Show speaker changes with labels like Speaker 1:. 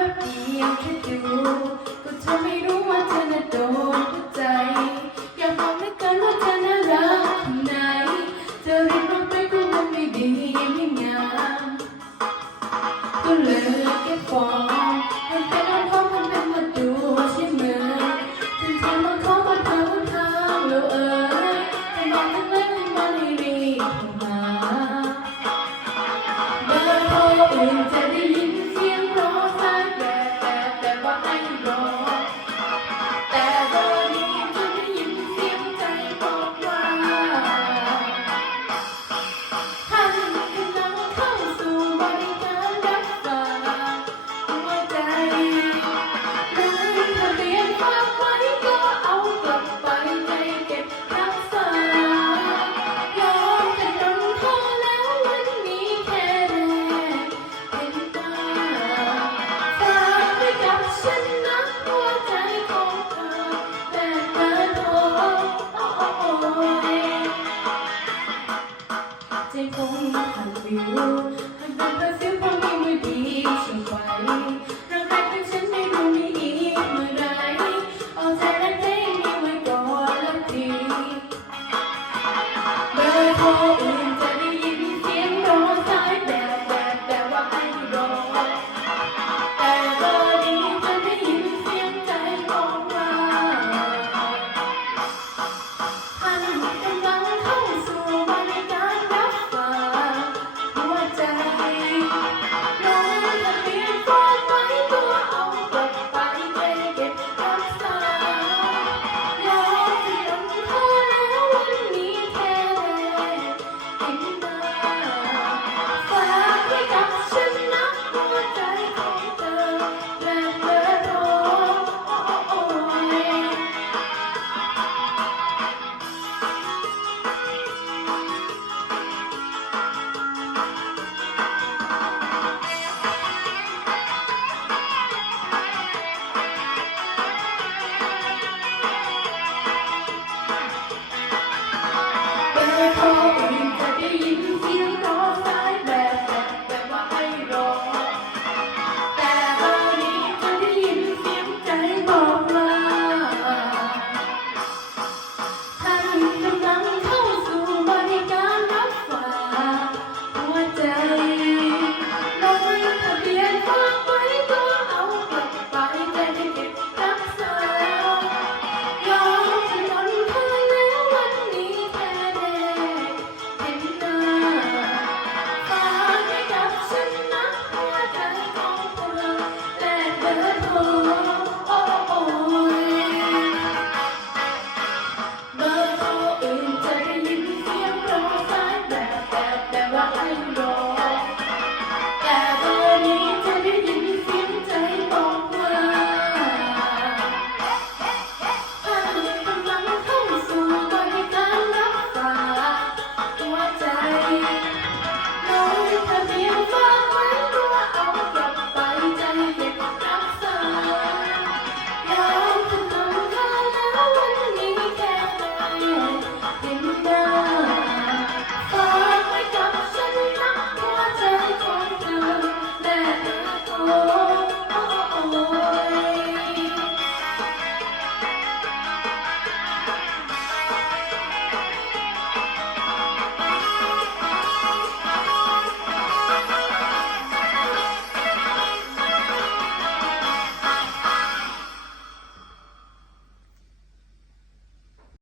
Speaker 1: แบบเดียวแค่ดูก็เธอไม่รู้ว่าเธอน่ะโดนหัวใจ อยากบอกเหลือเกินว่าเธอน่ารักนาดไหนเธอรีบลงไปก็มันไม่ดีไม่งามก็เลยเก็บฟองมันเป็นอันพอมันเป็นมาดูใช่ไหมถึงทำมาขอมาทางทางแล้วเอ่ยแต่บอกทั้งนั้นมันให้รีบมาเบอร์โทรอื่นจะได้ ใจคงหักวิวหากเป็นเพอร์ฟิวคงมีมือดีช่วยไว้